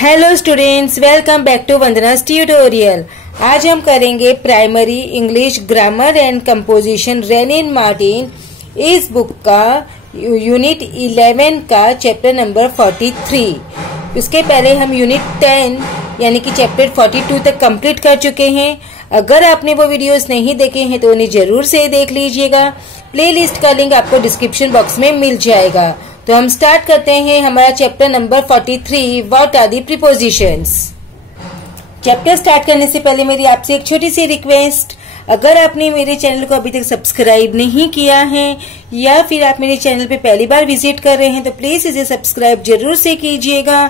Hello students, welcome back to Vandana's tutorial. आज हम करेंगे primary English grammar and composition Wren and Martin इस book का यूनिट 11 का चैप्टर नंबर 43। उसके पहले हम यूनिट 10 यानी कि चैप्टर 42 तक कंप्लीट कर चुके हैं। अगर आपने वो वीडियोस नहीं देखे हैं तो उन्हें जरूर से देख लीजिएगा। प्लेलिस्ट का लिंक आपको डिस्क्रिप्शन बॉक्स में मिल जाएगा। तो हम स्टार्ट करते हैं हमारा chapter number 43, what are the prepositions. Chapter start करने से पहले मेरी आपसे एक छोटी सी रिक्वेस्ट, अगर आपने मेरे चैनल को अभी तक सब्सक्राइब नहीं किया है या फिर आप मेरे चैनल पे पहली बार विजिट कर रहे हैं तो प्लीज इसे सब्सक्राइब जरूर से कीजिएगा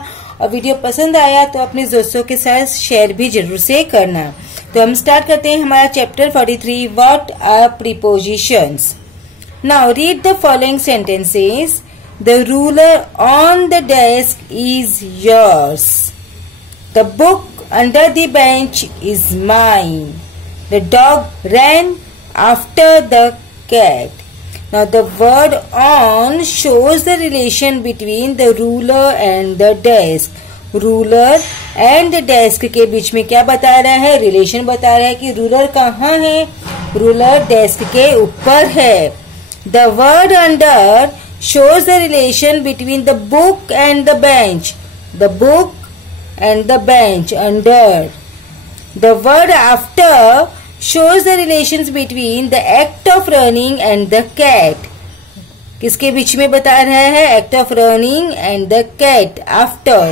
और वीडियो पसंद आया तो अपने दोस्तों के साथ शेयर भी जरूर से करना। तो हम स्टार्ट करते हैं हमारा chapter 43, what are prepositions. Now read the following sentences. The ruler on the desk is yours. The book under the bench is mine. The dog ran after the cat. Now the word on shows the relation between the ruler and the desk. Ruler and the desk के बीच में क्या बता रहा है? Relation बता रहा है कि रूलर कहाँ है? रूलर डेस्क के ऊपर है। The word under shows the relation between the book and the bench. The book and the bench under. The word after shows the relations between the act of running and the cat. किसके बीच में बता रहा है? Act of running and the cat after.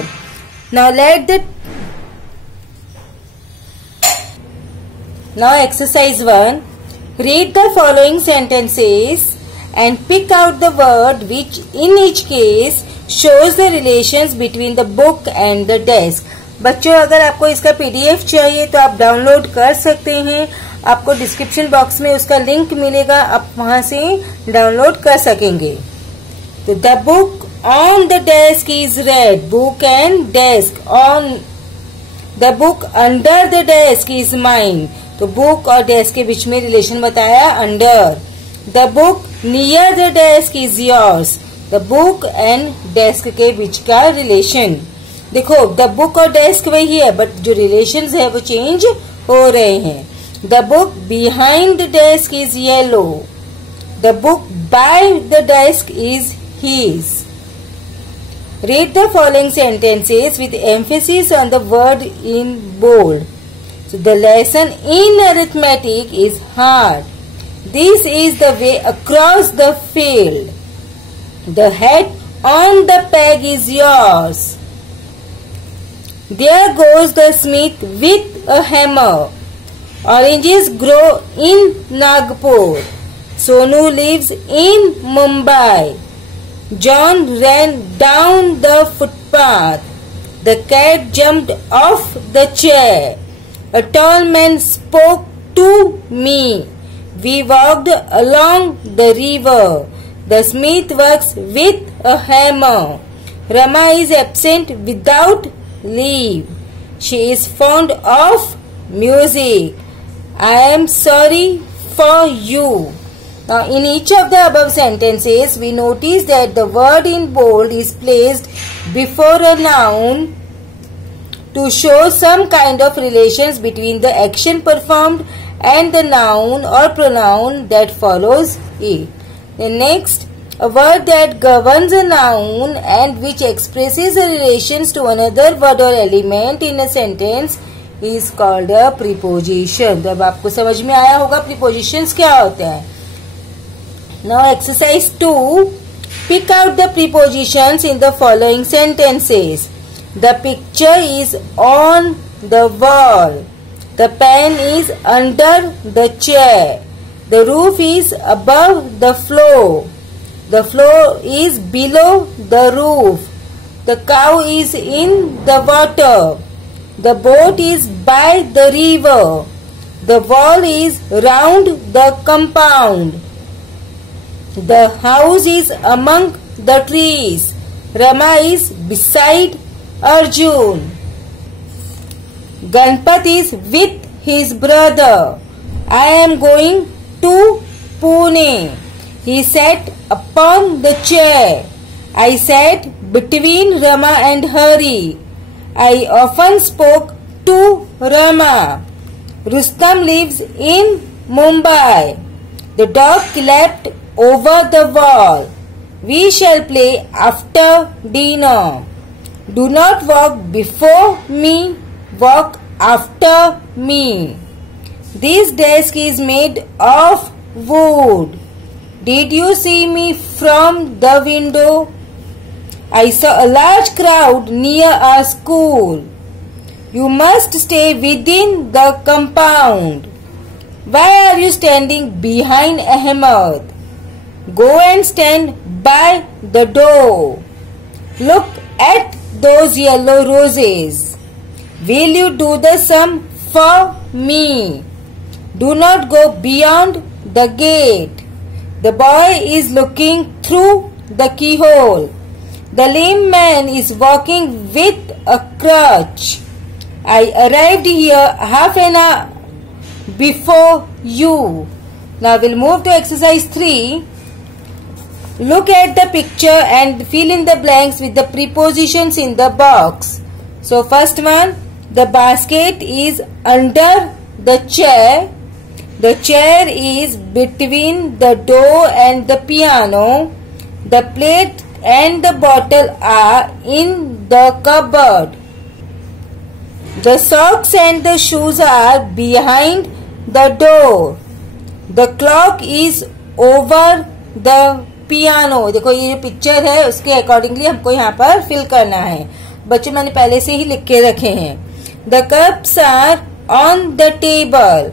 Now exercise 1. Read the following sentences and pick out the word which in each case shows the relations between the book and the desk. बच्चों, अगर आपको इसका PDF चाहिए तो आप download कर सकते हैं। आपको डिस्क्रिप्शन बॉक्स में उसका लिंक मिलेगा, आप वहां से डाउनलोड कर सकेंगे। तो the book on the desk is red. Book and desk on. The book under the desk is mine. तो बुक और डेस्क के बीच में रिलेशन बताया under. The book near the desk is yours. The book and desk के बीच का relation देखो, the book और desk वही है बट जो रिलेशंस है वो चेंज हो रहे हैं। The book behind the desk is yellow. The book by the desk is his. Read the following sentences with emphasis on the word in bold. So the lesson in arithmetic is hard. This is the way across the field. The head on the peg is yours. There goes the smith with a hammer. Oranges grow in Nagpur. Sonu lives in Mumbai. John ran down the footpath. The cat jumped off the chair. A tall man spoke to me. We walked along the river. The smith works with a hammer. Rama is absent without leave. She is fond of music. I am sorry for you. Now, in each of the above sentences, we notice that the word in bold is placed before a noun to show some kind of relations between the action performed and the noun or pronoun that follows it. The next, a word that governs a noun and which expresses the relations to another word or element in a sentence is called a preposition. तो अब आपको समझ में आया होगा prepositions क्या होते हैं। Now exercise 2. Pick out the prepositions in the following sentences. The picture is on the wall. The pen is under the chair. The roof is above the floor. The floor is below the roof. The cow is in the water. The boat is by the river. The wall is round the compound. The house is among the trees. Rama is beside Arjun. Ganpat is with his brother. I am going to Pune. He sat upon the chair. I sat between Rama and Hari. I often spoke to Rama. Rustam lives in Mumbai. The dog clapped over the wall. We shall play after dinner. Do not walk before me, walk after me. This desk is made of wood. Did you see me from the window? I saw a large crowd near our school. You must stay within the compound. Why are you standing behind Ahmed? Go and stand by the door. Look at those yellow roses. Will you do the sum for me? Do not go beyond the gate. The boy is looking through the keyhole. The lame man is walking with a crutch. I arrived here half an hour before you. Now we'll move to exercise 3. Look at the picture and fill in the blanks with the prepositions in the box. So first one, the basket is under the chair. The chair is between the door and the piano. The plate and the bottle are in the cupboard. The socks and the shoes are behind the door. The clock is over the piano. देखो ये जो picture है उसके accordingly हमको यहाँ पर fill करना है. बच्चों मैंने पहले से ही लिख के रखे हैं. The cups are on the table.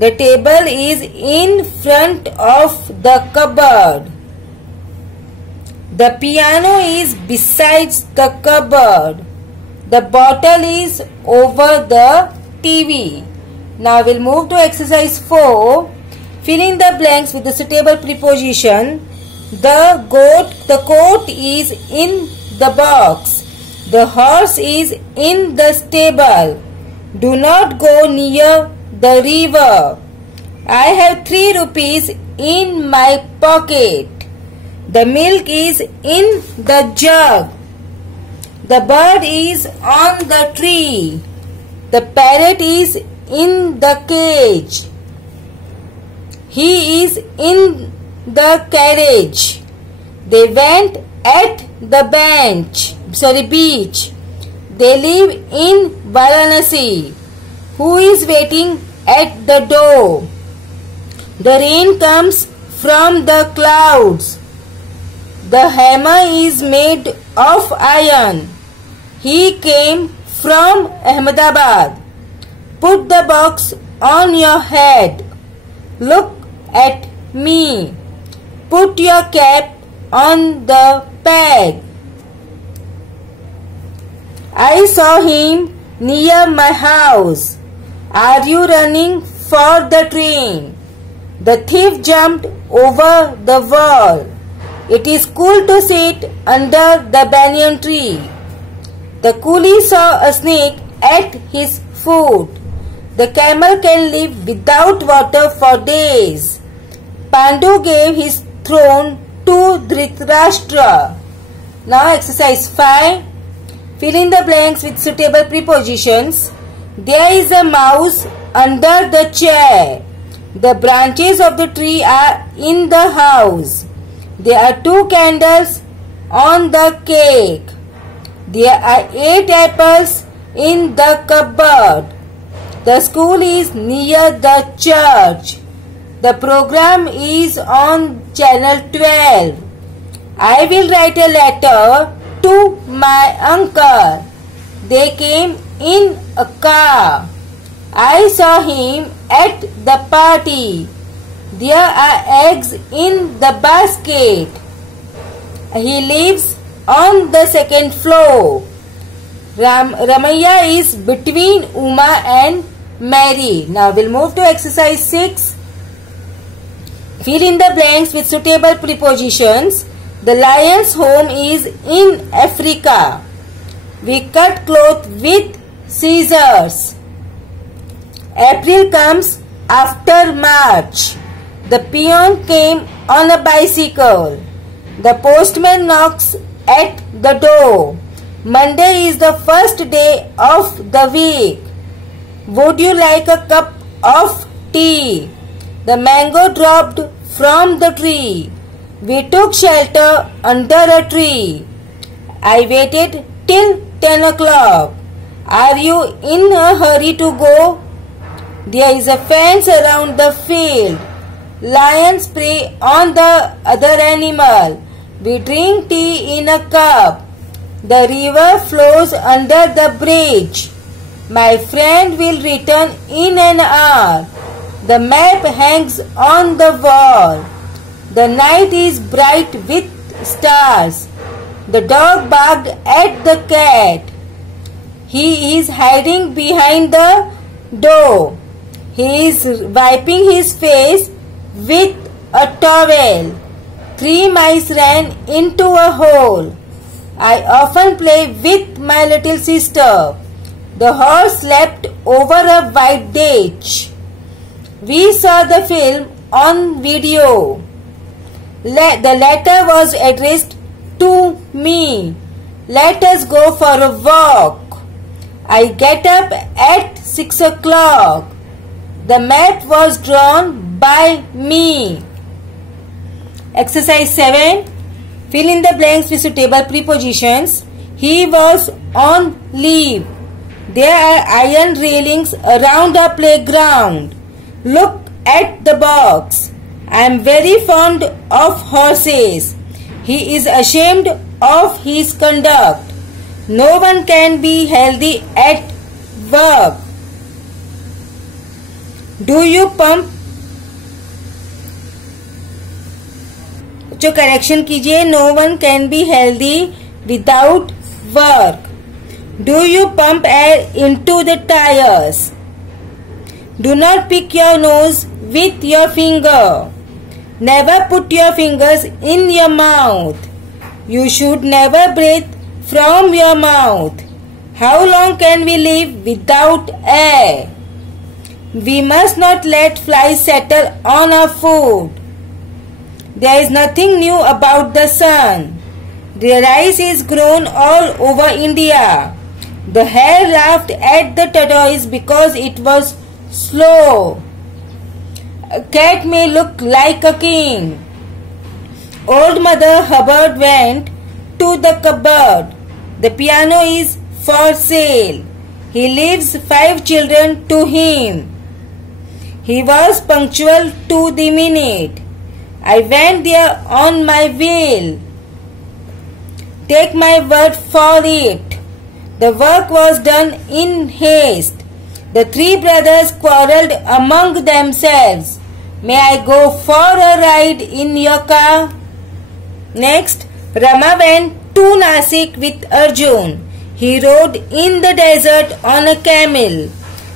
The table is in front of the cupboard. The piano is besides the cupboard. The bottle is over the TV. Now will move to exercise 4. Fill in the blanks with the suitable preposition. The coat is in the box. The horse is in the stable. Do not go near the river. I have 3 rupees in my pocket. The milk is in the jug. The bird is on the tree. The parrot is in the cage. He is in the carriage. They went at the beach. They live in Varanasi. Who is waiting at the door? The rain comes from the clouds. The hammer is made of iron. He came from Ahmedabad. Put the box on your head. Look at me. Put your cap on the peg. I saw him near my house. Are you running for the train? The thief jumped over the wall. It is cool to sit under the banyan tree. The coolie saw a snake at his foot. The camel can live without water for days. Pandu gave his throne to Dhritarashtra. Now exercise 5. Fill in the blanks with suitable prepositions. There is a mouse under the chair. The branches of the tree are in the house. There are 2 candles on the cake. There are 8 apples in the cupboard. The school is near the church. The program is on channel 12. I will write a letter to my uncle. They came in a car. I saw him at the party. There are eggs in the basket. He lives on the 2nd floor. Ramaya is between Uma and Mary. Now we'll move to exercise 6. Fill in the blanks with suitable prepositions. The lion's home is in Africa. We cut cloth with scissors. April comes after March. The peon came on a bicycle. The postman knocks at the door. Monday is the first day of the week. Would you like a cup of tea? The mango dropped from the tree. We took shelter under a tree. I waited till 10 o'clock. Are you in a hurry to go? There is a fence around the field. Lions prey on the other animal. We drink tea in a cup. The river flows under the bridge. My friend will return in an hour. The map hangs on the wall. The night is bright with stars. The dog barked at the cat. He is hiding behind the door. He is wiping his face with a towel. 3 mice ran into a hole. I often play with my little sister. The horse leapt over a white ditch. We saw the film on video. The letter was addressed to me. Let us go for a walk. I get up at 6 o'clock. The map was drawn by me. Exercise 7. Fill in the blanks with suitable prepositions. He was on leave. There are iron railings around the playground. Look at the box. I am very fond of horses. He is ashamed of his conduct. No one can be healthy at work. Do you pump? जो correction कीजिए. No one can be healthy without work. Do you pump air into the tires? Do not pick your nose with your finger. Never put your fingers in your mouth. You should never breathe from your mouth. How long can we live without air? We must not let flies settle on our food. There is nothing new about the sun. The rice is grown all over India. The hare laughed at the tortoise because it was slow. A cat may look like a king. Old Mother Hubbard went to the cupboard. The piano is for sale. He leaves 5 children to him. He was punctual to the minute. I went there on my wheel. Take my word for it. The work was done in haste. The 3 brothers quarreled among themselves. May I go for a ride in your car? Next, Rama went to Nasik with Arjun. He rode in the desert on a camel.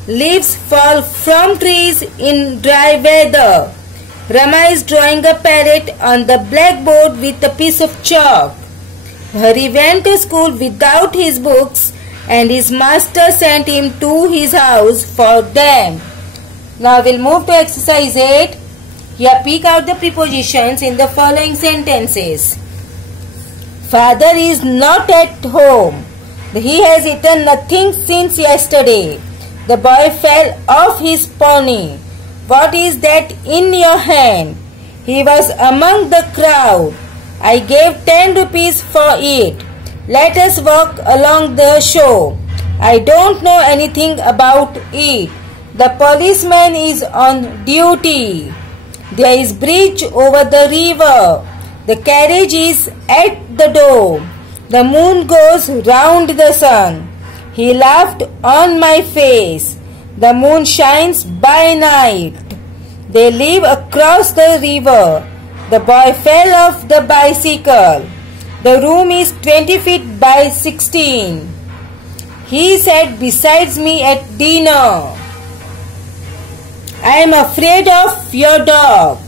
Leaves fall from trees in dry weather. Rama is drawing a parrot on the blackboard with a piece of chalk. Hari went to school without his books and his master sent him to his house for them. Now we'll move to exercise 8. Here pick out the prepositions in the following sentences. Father is not at home. He has eaten nothing since yesterday. The boy fell off his pony. What is that in your hand? He was among the crowd. I gave 10 rupees for it. Let us walk along the shore. I don't know anything about it. The policeman is on duty. There is bridge over the river. The carriage is at the door. The moon goes round the sun. He laughed on my face. The moon shines by night. They live across the river. The boy fell off the bicycle. The room is 20 feet by 16. He sat beside me at dinner. I am afraid of your dog.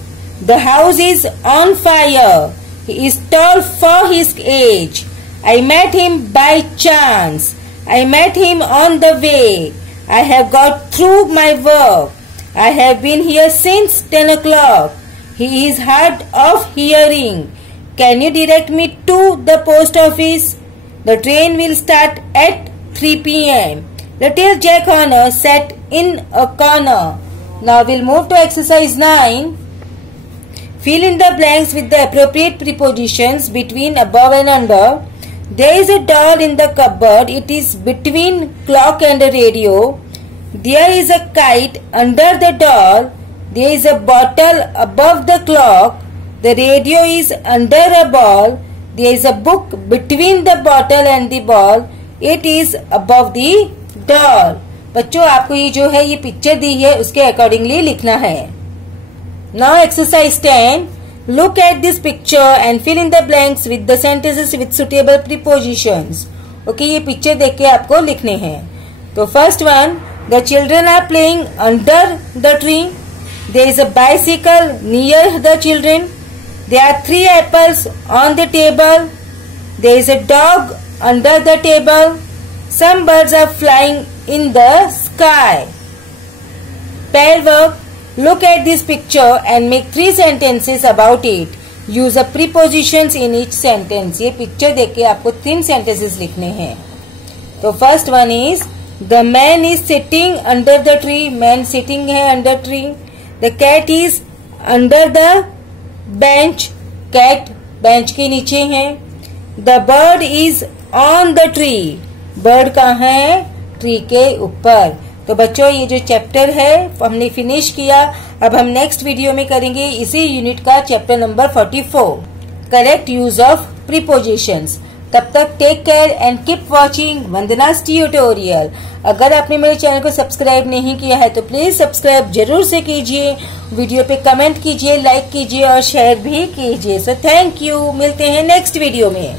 The house is on fire. He is tall for his age. I met him by chance. I met him on the way. I have got through my work. I have been here since 10 o'clock. He is hard of hearing. Can you direct me to the post office? The train will start at 3 p.m. Little Jack Horner sat in a corner. Now we'll move to exercise 9. Fill in the blanks with the appropriate prepositions between above and under. There is a doll in the cupboard. It is between clock and a radio. There is a kite under the doll. There is a bottle above the clock. The radio is under a ball. There is a book between the bottle and the ball. It is above the doll. बच्चों आपको ये जो है ये picture दी है उसके accordingly लिखना है. Now exercise 10. Look at this picture and fill in the blanks with the sentences with suitable prepositions. Okay, ये पिक्चर देख के आपको लिखने हैं. तो first one, the children are playing under the tree. There is a bicycle near the children. There are 3 apples on the table. There is a dog under the table. Some birds are flying in the sky. Pair work. Look at this picture and make 3 sentences about it. Use the prepositions in each sentence. ये picture देख के आपको 3 sentences लिखने हैं. तो first one is the man is sitting under the tree. Man sitting है under tree. The cat is under the bench. Cat bench के नीचे है. The bird is on the tree. Bird कहाँ है? Tree के ऊपर. तो बच्चों ये जो चैप्टर है हमने फिनिश किया. अब हम नेक्स्ट वीडियो में करेंगे इसी यूनिट का chapter number 44, correct use of prepositions. तब तक take care and keep watching Vandana's tutorial. अगर आपने मेरे चैनल को सब्सक्राइब नहीं किया है तो प्लीज सब्सक्राइब जरूर से कीजिए. वीडियो पे कमेंट कीजिए, लाइक कीजिए और शेयर भी कीजिए. So thank you. मिलते हैं नेक्स्ट वीडियो में.